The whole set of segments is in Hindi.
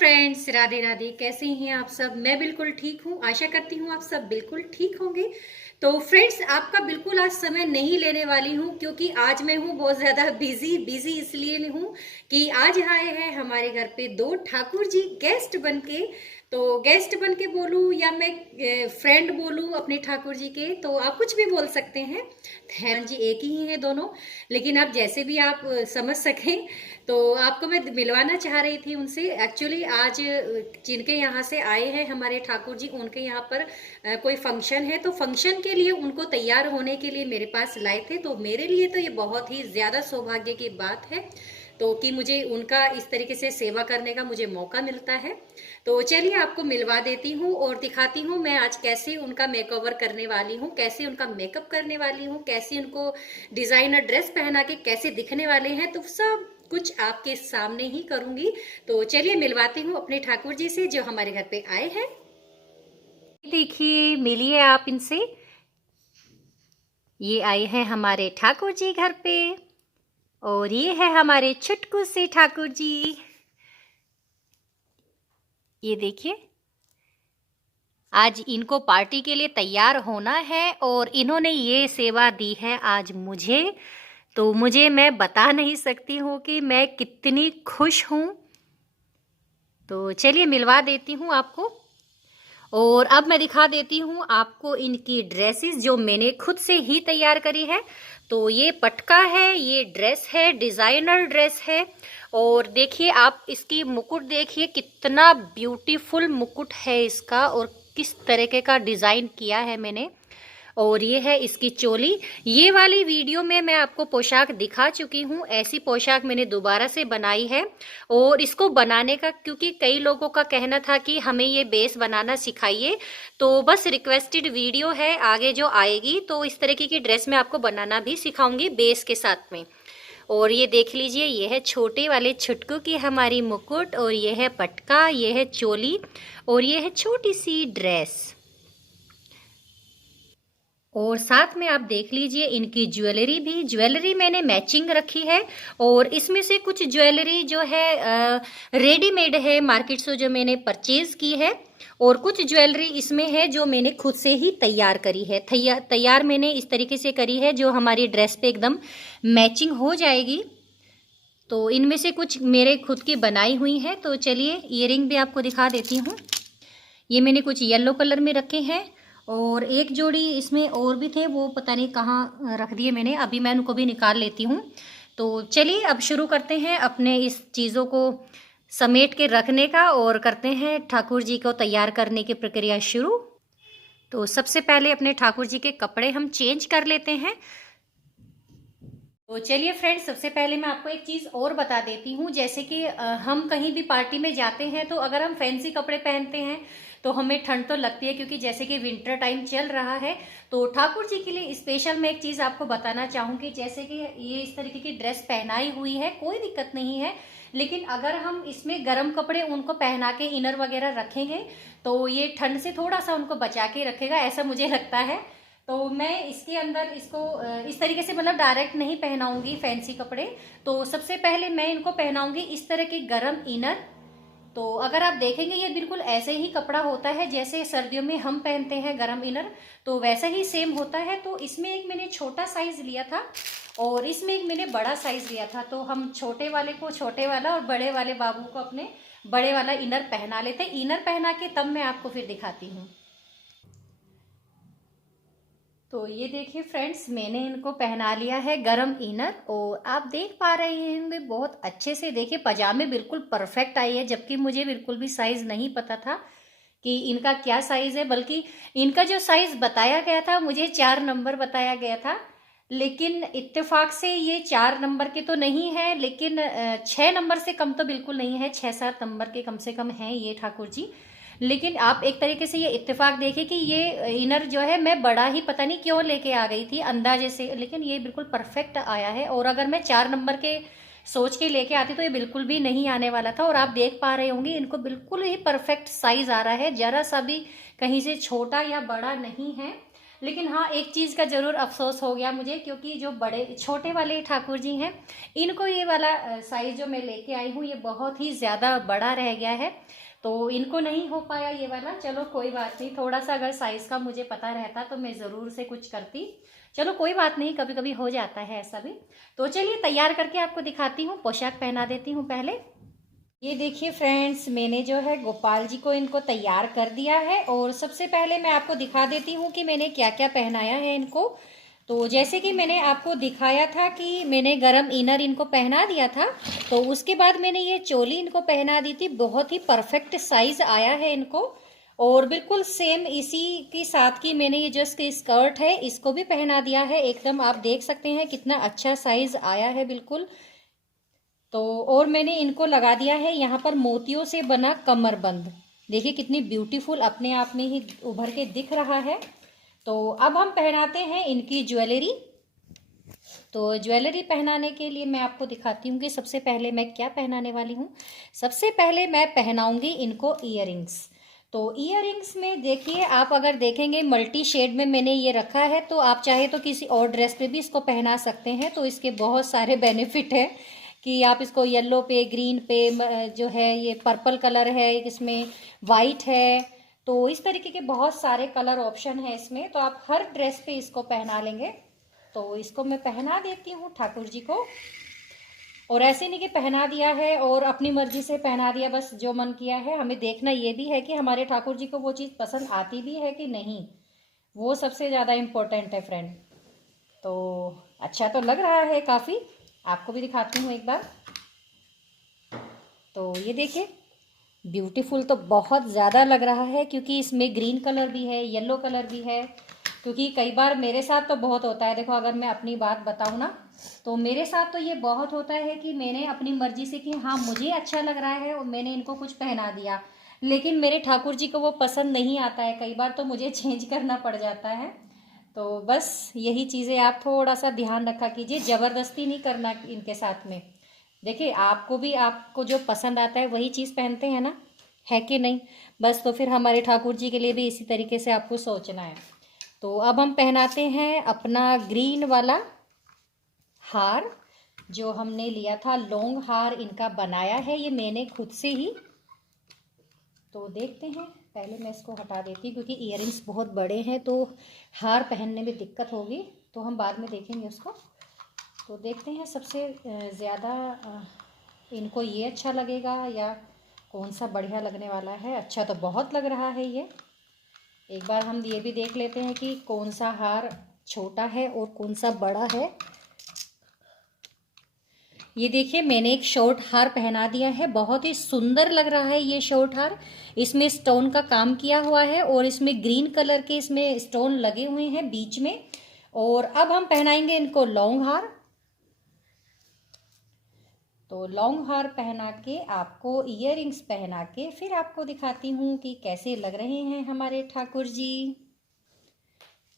फ्रेंड्स, राधे राधे। कैसे हैं आप सब? मैं बिल्कुल ठीक हूँ। आशा करती हूँ आप सब बिल्कुल ठीक होंगे। तो फ्रेंड्स, आपका बिल्कुल आज समय नहीं लेने वाली हूँ, क्योंकि आज मैं हूँ बहुत ज़्यादा बिजी। बिजी इसलिए हूँ कि आज आए हैं हमारे घर पे दो ठाकुर जी गेस्ट बन के। तो गेस्ट बन के बोलूँ या मैं फ्रेंड बोलूँ अपने ठाकुर जी के, तो आप कुछ भी बोल सकते हैं। हाँ जी, एक ही है दोनों, लेकिन आप जैसे भी आप समझ सकें। तो आपको मैं मिलवाना चाह रही थी उनसे। एक्चुअली आज जिनके यहाँ से आए हैं हमारे ठाकुर जी, उनके यहाँ पर कोई फंक्शन है, तो फंक्शन के लिए उनको तैयार होने के लिए मेरे पास लाए थे। तो मेरे लिए तो ये बहुत ही ज़्यादा सौभाग्य की बात है, तो कि मुझे उनका इस तरीके से सेवा करने का मुझे मौका मिलता है। तो चलिए आपको मिलवा देती हूँ और दिखाती हूँ मैं आज कैसे उनका मेकओवर करने वाली हूँ, कैसे उनका मेकअप करने वाली हूँ, कैसे उनको डिजाइनर ड्रेस पहना के कैसे दिखने वाले हैं। तो सब कुछ आपके सामने ही करूंगी। तो चलिए मिलवाती हूँ अपने ठाकुर जी से जो हमारे घर पे आए हैं। देखिए, मिलिए आप इनसे। ये आए हैं हमारे ठाकुर जी घर पे, और ये है हमारे छुटकू से ठाकुर जी। ये देखिए, आज इनको पार्टी के लिए तैयार होना है और इन्होंने ये सेवा दी है आज मुझे। तो मैं बता नहीं सकती हूँ कि मैं कितनी खुश हूँ। तो चलिए मिलवा देती हूँ आपको, और अब मैं दिखा देती हूँ आपको इनकी ड्रेसेस जो मैंने खुद से ही तैयार करी है। तो ये पटका है, ये ड्रेस है, डिज़ाइनर ड्रेस है। और देखिए आप इसकी मुकुट देखिए, कितना ब्यूटीफुल मुकुट है इसका, और किस तरीके का डिज़ाइन किया है मैंने। और ये है इसकी चोली। ये वाली वीडियो में मैं आपको पोशाक दिखा चुकी हूँ, ऐसी पोशाक मैंने दोबारा से बनाई है। और इसको बनाने का, क्योंकि कई लोगों का कहना था कि हमें ये बेस बनाना सिखाइए, तो बस रिक्वेस्टेड वीडियो है। आगे जो आएगी तो इस तरीके की ड्रेस मैं आपको बनाना भी सिखाऊंगी बेस के साथ में। और ये देख लीजिए, ये है छोटे वाले छुटकू की हमारी मुकुट, और ये है पटका, ये है चोली, और ये है छोटी सी ड्रेस। और साथ में आप देख लीजिए इनकी ज्वेलरी भी। ज्वेलरी मैंने मैचिंग रखी है, और इसमें से कुछ ज्वेलरी जो है रेडीमेड है मार्केट से, जो मैंने परचेज की है। और कुछ ज्वेलरी इसमें है जो मैंने खुद से ही तैयार करी है। तैयार मैंने इस तरीके से करी है जो हमारी ड्रेस पे एकदम मैचिंग हो जाएगी। तो इनमें से कुछ मेरे खुद की बनाई हुई है। तो चलिए ईयरिंग भी आपको दिखा देती हूँ। ये मैंने कुछ येलो कलर में रखे हैं, और एक जोड़ी इसमें और भी थे, वो पता नहीं कहाँ रख दिए मैंने। अभी मैं उनको भी निकाल लेती हूँ। तो चलिए अब शुरू करते हैं अपने इस चीज़ों को समेट के रखने का, और करते हैं ठाकुर जी को तैयार करने की प्रक्रिया शुरू। तो सबसे पहले अपने ठाकुर जी के कपड़े हम चेंज कर लेते हैं। तो चलिए फ्रेंड्स, सबसे पहले मैं आपको एक चीज़ और बता देती हूँ। जैसे कि हम कहीं भी पार्टी में जाते हैं, तो अगर हम फैंसी कपड़े पहनते हैं तो हमें ठंड तो लगती है, क्योंकि जैसे कि विंटर टाइम चल रहा है। तो ठाकुर जी के लिए स्पेशल मैं एक चीज़ आपको बताना चाहूँगी। जैसे कि ये इस तरीके की ड्रेस पहनाई हुई है, कोई दिक्कत नहीं है, लेकिन अगर हम इसमें गर्म कपड़े उनको पहना के इनर वगैरह रखेंगे तो ये ठंड से थोड़ा सा उनको बचा के रखेगा, ऐसा मुझे लगता है। तो मैं इसके अंदर इसको इस तरीके से मतलब डायरेक्ट नहीं पहनाऊंगी फैंसी कपड़े। तो सबसे पहले मैं इनको पहनाऊंगी इस तरह के गरम इनर। तो अगर आप देखेंगे ये बिल्कुल ऐसे ही कपड़ा होता है जैसे सर्दियों में हम पहनते हैं गरम इनर, तो वैसा ही सेम होता है। तो इसमें एक मैंने छोटा साइज लिया था, और इसमें एक मैंने बड़ा साइज लिया था। तो हम छोटे वाले को छोटे वाला और बड़े वाले बाबू को अपने बड़े वाला इनर पहना लेते। इनर पहना के तब मैं आपको फिर दिखाती हूँ। तो ये देखिए फ्रेंड्स, मैंने इनको पहना लिया है गरम इनर, और आप देख पा रहे होंगे बहुत अच्छे से। देखिए पजामे बिल्कुल परफेक्ट आई है, जबकि मुझे बिल्कुल भी साइज नहीं पता था कि इनका क्या साइज है। बल्कि इनका जो साइज बताया गया था, मुझे 4 नंबर बताया गया था, लेकिन इत्तेफाक से ये 4 नंबर के तो नहीं है, लेकिन 6 नंबर से कम तो बिल्कुल नहीं है, 6-7 नंबर के कम से कम हैं ये ठाकुर जी। लेकिन आप एक तरीके से ये इत्तेफाक देखिए कि ये इनर जो है मैं बड़ा ही पता नहीं क्यों लेके आ गई थी अंदाजे से, लेकिन ये बिल्कुल परफेक्ट आया है। और अगर मैं 4 नंबर के सोच के लेके आती तो ये बिल्कुल भी नहीं आने वाला था। और आप देख पा रहे होंगे इनको बिल्कुल ही परफेक्ट साइज आ रहा है, जरा सा भी कहीं से छोटा या बड़ा नहीं है। लेकिन हाँ, एक चीज़ का ज़रूर अफसोस हो गया मुझे, क्योंकि जो बड़े छोटे वाले ठाकुर जी हैं, इनको ये वाला साइज़ जो मैं लेके आई हूँ ये बहुत ही ज़्यादा बड़ा रह गया है, तो इनको नहीं हो पाया ये वाला। चलो कोई बात नहीं, थोड़ा सा अगर साइज़ का मुझे पता रहता तो मैं ज़रूर से कुछ करती। चलो कोई बात नहीं, कभी कभी हो जाता है ऐसा भी। तो चलिए तैयार करके आपको दिखाती हूँ, पोशाक पहना देती हूँ पहले। ये देखिए फ्रेंड्स, मैंने जो है गोपाल जी को इनको तैयार कर दिया है, और सबसे पहले मैं आपको दिखा देती हूँ कि मैंने क्या क्या पहनाया है इनको। तो जैसे कि मैंने आपको दिखाया था कि मैंने गरम इनर इनको पहना दिया था, तो उसके बाद मैंने ये चोली इनको पहना दी थी। बहुत ही परफेक्ट साइज आया है इनको, और बिल्कुल सेम इसी के साथ की मैंने ये जो स्कर्ट है इसको भी पहना दिया है एकदम। आप देख सकते हैं कितना अच्छा साइज आया है बिल्कुल। तो और मैंने इनको लगा दिया है यहाँ पर मोतियों से बना कमरबंद। देखिए कितनी ब्यूटीफुल अपने आप में ही उभर के दिख रहा है। तो अब हम पहनाते हैं इनकी ज्वेलरी। तो ज्वेलरी पहनाने के लिए मैं आपको दिखाती हूँ कि सबसे पहले मैं क्या पहनाने वाली हूँ। सबसे पहले मैं पहनाऊंगी इनको ईयरिंग्स। तो ईयरिंग्स में देखिए, आप अगर देखेंगे मल्टी शेड में मैंने ये रखा है, तो आप चाहे तो किसी और ड्रेस पे भी इसको पहना सकते हैं। तो इसके बहुत सारे बेनिफिट है कि आप इसको येलो पे, ग्रीन पे, जो है ये पर्पल कलर है, इसमें वाइट है, तो इस तरीके के बहुत सारे कलर ऑप्शन है इसमें। तो आप हर ड्रेस पे इसको पहना लेंगे। तो इसको मैं पहना देती हूँ ठाकुर जी को। और ऐसे नहीं कि पहना दिया है और अपनी मर्जी से पहना दिया, बस जो मन किया है। हमें देखना ये भी है कि हमारे ठाकुर जी को वो चीज़ पसंद आती भी है कि नहीं, वो सबसे ज़्यादा इम्पोर्टेंट है फ्रेंड। तो अच्छा तो लग रहा है काफ़ी, आपको भी दिखाती हूँ एक बार। तो ये देखिए, ब्यूटीफुल तो बहुत ज़्यादा लग रहा है, क्योंकि इसमें ग्रीन कलर भी है, येलो कलर भी है। क्योंकि कई बार मेरे साथ तो बहुत होता है, देखो अगर मैं अपनी बात बताऊँ ना, तो मेरे साथ तो ये बहुत होता है कि मैंने अपनी मर्जी से कि हाँ मुझे अच्छा लग रहा है और मैंने इनको कुछ पहना दिया, लेकिन मेरे ठाकुर जी को वो पसंद नहीं आता है। कई बार तो मुझे चेंज करना पड़ जाता है। तो बस यही चीज़ें आप थोड़ा सा ध्यान रखा कीजिए, ज़बरदस्ती नहीं करना इनके साथ में। देखिए आपको भी, आपको जो पसंद आता है वही चीज़ पहनते हैं ना, है कि नहीं। बस तो फिर हमारे ठाकुर जी के लिए भी इसी तरीके से आपको सोचना है। तो अब हम पहनाते हैं अपना ग्रीन वाला हार, जो हमने लिया था लॉन्ग हार इनका बनाया है ये मैंने खुद से ही। तो देखते हैं, पहले मैं इसको हटा देती हूँ क्योंकि इयररिंग्स बहुत बड़े हैं तो हार पहनने में दिक्कत होगी, तो हम बाद में देखेंगे उसको। तो देखते हैं सबसे ज़्यादा इनको ये अच्छा लगेगा या कौन सा बढ़िया लगने वाला है। अच्छा तो बहुत लग रहा है ये। एक बार हम ये भी देख लेते हैं कि कौन सा हार छोटा है और कौन सा बड़ा है। ये देखिए मैंने एक शॉर्ट हार पहना दिया है, बहुत ही सुंदर लग रहा है ये शॉर्ट हार। इसमें स्टोन का काम किया हुआ है और इसमें ग्रीन कलर के इसमें स्टोन लगे हुए हैं बीच में। और अब हम पहनाएंगे इनको लॉन्ग हार। तो लॉन्ग हार पहना के आपको इयररिंग्स पहना के फिर आपको दिखाती हूँ कि कैसे लग रहे हैं हमारे ठाकुर जी।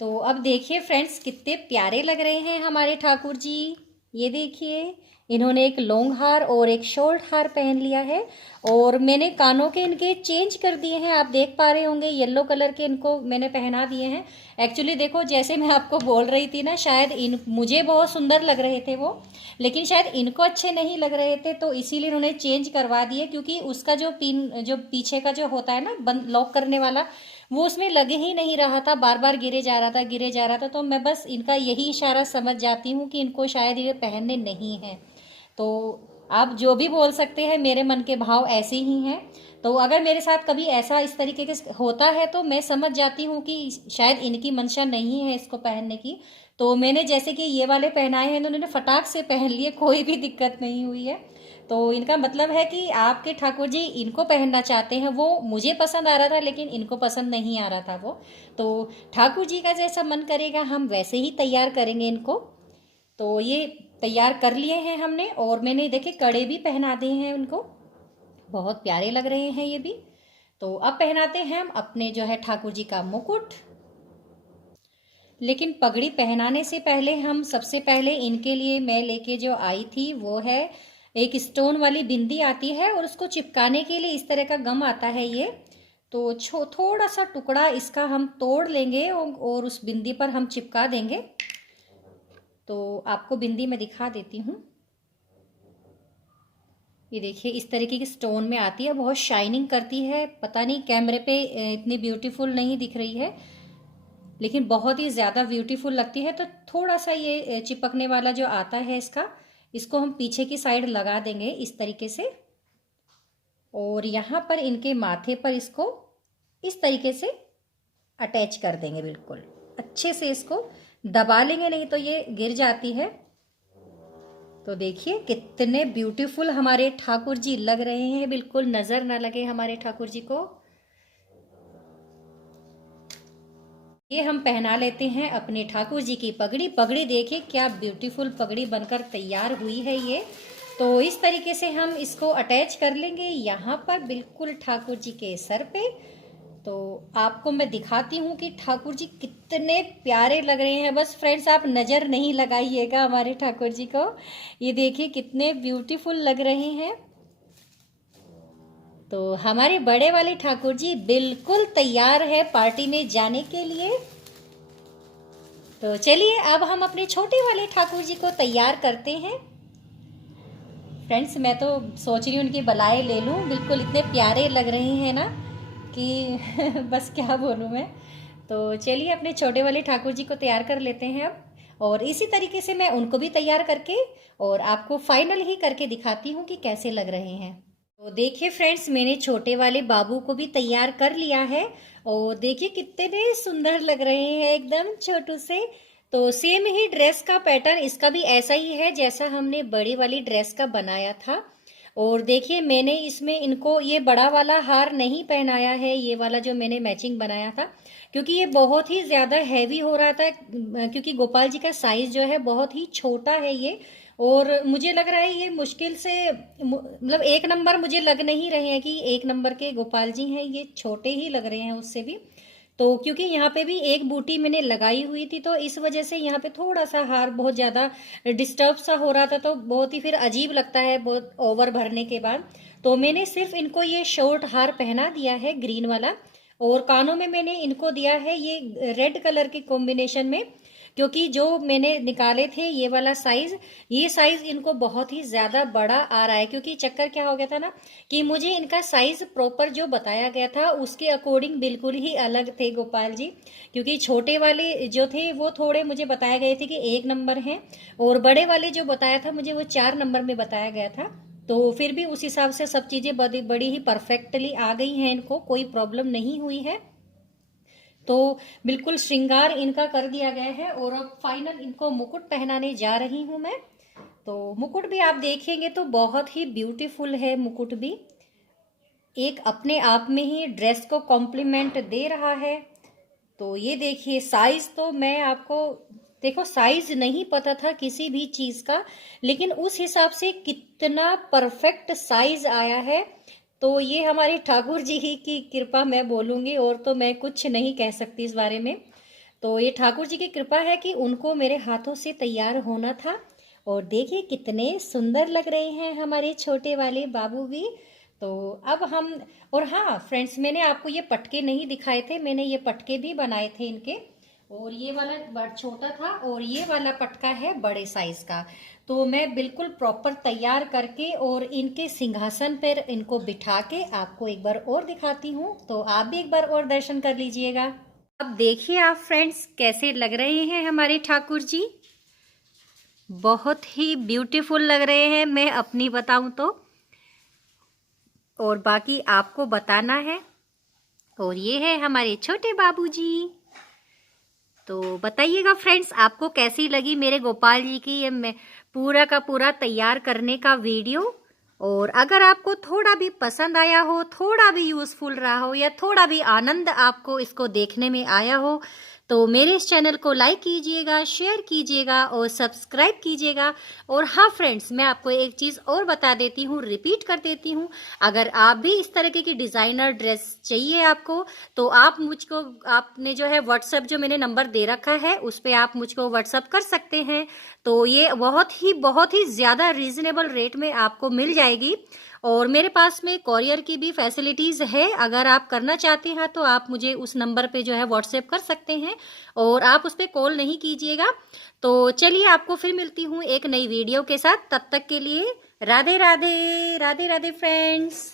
तो अब देखिए फ्रेंड्स, कितने प्यारे लग रहे हैं हमारे ठाकुर जी। ये देखिए, इन्होंने एक लॉन्ग हार और एक शॉर्ट हार पहन लिया है, और मैंने कानों के इनके चेंज कर दिए हैं। आप देख पा रहे होंगे येलो कलर के इनको मैंने पहना दिए हैं। एक्चुअली देखो, जैसे मैं आपको बोल रही थी ना, शायद इन मुझे बहुत सुंदर लग रहे थे वो, लेकिन शायद इनको अच्छे नहीं लग रहे थे, तो इसीलिए उन्होंने चेंज करवा दिए। क्योंकि उसका जो पिन, जो पीछे का जो होता है ना बंद लॉक करने वाला, वो उसमें लगे ही नहीं रहा था, बार बार गिरे जा रहा था, गिरे जा रहा था। तो मैं बस इनका यही इशारा समझ जाती हूँ कि इनको शायद ये पहनने नहीं है। तो आप जो भी बोल सकते हैं, मेरे मन के भाव ऐसे ही हैं। तो अगर मेरे साथ कभी ऐसा इस तरीके के होता है तो मैं समझ जाती हूँ कि शायद इनकी मंशा नहीं है इसको पहनने की। तो मैंने जैसे कि ये वाले पहनाए हैं तो उन्होंने फटाक से पहन लिए, कोई भी दिक्कत नहीं हुई है। तो इनका मतलब है कि आपके ठाकुर जी इनको पहनना चाहते हैं। वो मुझे पसंद आ रहा था लेकिन इनको पसंद नहीं आ रहा था वो। तो ठाकुर जी का जैसा मन करेगा हम वैसे ही तैयार करेंगे इनको। तो ये तैयार कर लिए हैं हमने, और मैंने देखे कड़े भी पहना दिए हैं उनको, बहुत प्यारे लग रहे हैं ये भी। तो अब पहनाते हैं हम अपने जो है ठाकुर जी का मुकुट। लेकिन पगड़ी पहनाने से पहले हम सबसे पहले इनके लिए मैं लेके जो आई थी वो है एक स्टोन वाली बिंदी आती है, और उसको चिपकाने के लिए इस तरह का गम आता है ये। तो थोड़ा सा टुकड़ा इसका हम तोड़ लेंगे और उस बिंदी पर हम चिपका देंगे। तो आपको बिंदी में दिखा देती हूँ। ये देखिए इस तरीके की स्टोन में आती है, बहुत शाइनिंग करती है। पता नहीं कैमरे पे इतनी ब्यूटीफुल नहीं दिख रही है, लेकिन बहुत ही ज़्यादा ब्यूटीफुल लगती है। तो थोड़ा सा ये चिपकने वाला जो आता है इसको हम पीछे की साइड लगा देंगे इस तरीके से, और यहाँ पर इनके माथे पर इसको इस तरीके से अटैच कर देंगे। बिल्कुल अच्छे से इसको दबा लेंगे, नहीं तो ये गिर जाती है। तो देखिए कितने ब्यूटीफुल हमारे ठाकुर जी लग रहे हैं, बिल्कुल नजर ना लगे हमारे ठाकुर जी को। ये हम पहना लेते हैं अपने ठाकुर जी की पगड़ी। पगड़ी देखिए क्या ब्यूटीफुल पगड़ी बनकर तैयार हुई है ये। तो इस तरीके से हम इसको अटैच कर लेंगे यहाँ पर बिल्कुल ठाकुर जी के सर पे। तो आपको मैं दिखाती हूँ कि ठाकुर जी कितने प्यारे लग रहे हैं। बस फ्रेंड्स आप नज़र नहीं लगाइएगा हमारे ठाकुर जी को, ये देखिए कितने ब्यूटीफुल लग रहे हैं। तो हमारे बड़े वाले ठाकुर जी बिल्कुल तैयार है पार्टी में जाने के लिए। तो चलिए अब हम अपने छोटे वाले ठाकुर जी को तैयार करते हैं। फ्रेंड्स मैं तो सोच रही हूँ उनकी बलाएं ले लूँ, बिल्कुल इतने प्यारे लग रहे हैं ना कि बस क्या बोलूँ मैं। तो चलिए अपने छोटे वाले ठाकुर जी को तैयार कर लेते हैं अब, और इसी तरीके से मैं उनको भी तैयार करके और आपको फाइनल ही करके दिखाती हूँ कि कैसे लग रहे हैं। तो देखिए फ्रेंड्स मैंने छोटे वाले बाबू को भी तैयार कर लिया है, और देखिए कितने सुंदर लग रहे हैं एकदम छोटू से। तो सेम ही ड्रेस का पैटर्न इसका भी ऐसा ही है जैसा हमने बड़ी वाली ड्रेस का बनाया था। और देखिए मैंने इसमें इनको ये बड़ा वाला हार नहीं पहनाया है, ये वाला जो मैंने मैचिंग बनाया था, क्योंकि ये बहुत ही ज़्यादा हैवी हो रहा था, क्योंकि गोपाल जी का साइज़ जो है बहुत ही छोटा है ये। और मुझे लग रहा है ये मुश्किल से मतलब 1 नंबर मुझे लग नहीं रहे हैं कि 1 नंबर के गोपाल जी हैं, ये छोटे ही लग रहे हैं उससे भी। तो क्योंकि यहाँ पे भी एक बूटी मैंने लगाई हुई थी, तो इस वजह से यहाँ पे थोड़ा सा हार बहुत ज़्यादा डिस्टर्ब सा हो रहा था, तो बहुत ही फिर अजीब लगता है बहुत ओवर भरने के बाद। तो मैंने सिर्फ इनको ये शॉर्ट हार पहना दिया है ग्रीन वाला, और कानों में मैंने इनको दिया है ये रेड कलर के कॉम्बिनेशन में, क्योंकि जो मैंने निकाले थे ये वाला साइज, ये साइज इनको बहुत ही ज्यादा बड़ा आ रहा है। क्योंकि चक्कर क्या हो गया था ना कि मुझे इनका साइज प्रॉपर जो बताया गया था उसके अकॉर्डिंग बिल्कुल ही अलग थे गोपाल जी। क्योंकि छोटे वाले जो थे वो थोड़े मुझे बताए गए थे कि 1 नंबर हैं, और बड़े वाले जो बताया था मुझे वो 4 नंबर में बताया गया था। तो फिर भी उस हिसाब से सब चीजें बड़ी ही परफेक्टली आ गई हैं, इनको कोई प्रॉब्लम नहीं हुई है। तो बिल्कुल श्रृंगार इनका कर दिया गया है, और अब फाइनल इनको मुकुट पहनाने जा रही हूं मैं। तो मुकुट भी आप देखेंगे तो बहुत ही ब्यूटीफुल है, मुकुट भी एक अपने आप में ही ड्रेस को कॉम्प्लीमेंट दे रहा है। तो ये देखिए साइज तो मैं आपको देखो साइज नहीं पता था किसी भी चीज का, लेकिन उस हिसाब से कितना परफेक्ट साइज आया है। तो ये हमारे ठाकुर जी ही की कृपा मैं बोलूँगी, और तो मैं कुछ नहीं कह सकती इस बारे में। तो ये ठाकुर जी की कृपा है कि उनको मेरे हाथों से तैयार होना था। और देखिए कितने सुंदर लग रहे हैं हमारे छोटे वाले बाबू भी। तो अब हम, और हाँ फ्रेंड्स मैंने आपको ये पटके नहीं दिखाए थे, मैंने ये पटके भी बनाए थे इनके, और ये वाला छोटा था और ये वाला पटका है बड़े साइज का। तो मैं बिल्कुल प्रॉपर तैयार करके और इनके सिंहासन पर इनको बिठा के आपको एक बार और दिखाती हूँ। तो आप भी एक बार और दर्शन कर लीजिएगा। अब देखिए आप फ्रेंड्स कैसे लग रहे हैं हमारे ठाकुर जी, बहुत ही ब्यूटीफुल लग रहे हैं मैं अपनी बताऊं तो, और बाकी आपको बताना है। और ये है हमारे छोटे बाबूजी। तो बताइएगा फ्रेंड्स आपको कैसी लगी मेरे गोपाल जी की ये मैं पूरा का पूरा तैयार करने का वीडियो। और अगर आपको थोड़ा भी पसंद आया हो, थोड़ा भी यूज़फुल रहा हो, या थोड़ा भी आनंद आपको इसको देखने में आया हो, तो मेरे इस चैनल को लाइक कीजिएगा, शेयर कीजिएगा और सब्सक्राइब कीजिएगा। और हाँ फ्रेंड्स मैं आपको एक चीज़ और बता देती हूँ, रिपीट कर देती हूँ, अगर आप भी इस तरीके की डिज़ाइनर ड्रेस चाहिए आपको, तो आप मुझको आपने जो है व्हाट्सएप जो मैंने नंबर दे रखा है उस पर आप मुझको व्हाट्सएप कर सकते हैं। तो ये बहुत ही ज़्यादा रीज़नेबल रेट में आपको मिल जाएगी। और मेरे पास में कॉरियर की भी फैसिलिटीज़ है। अगर आप करना चाहते हैं तो आप मुझे उस नंबर पे जो है व्हाट्सएप कर सकते हैं और आप उस पर कॉल नहीं कीजिएगा। तो चलिए आपको फिर मिलती हूँ एक नई वीडियो के साथ। तब तक के लिए राधे राधे, राधे राधे फ्रेंड्स।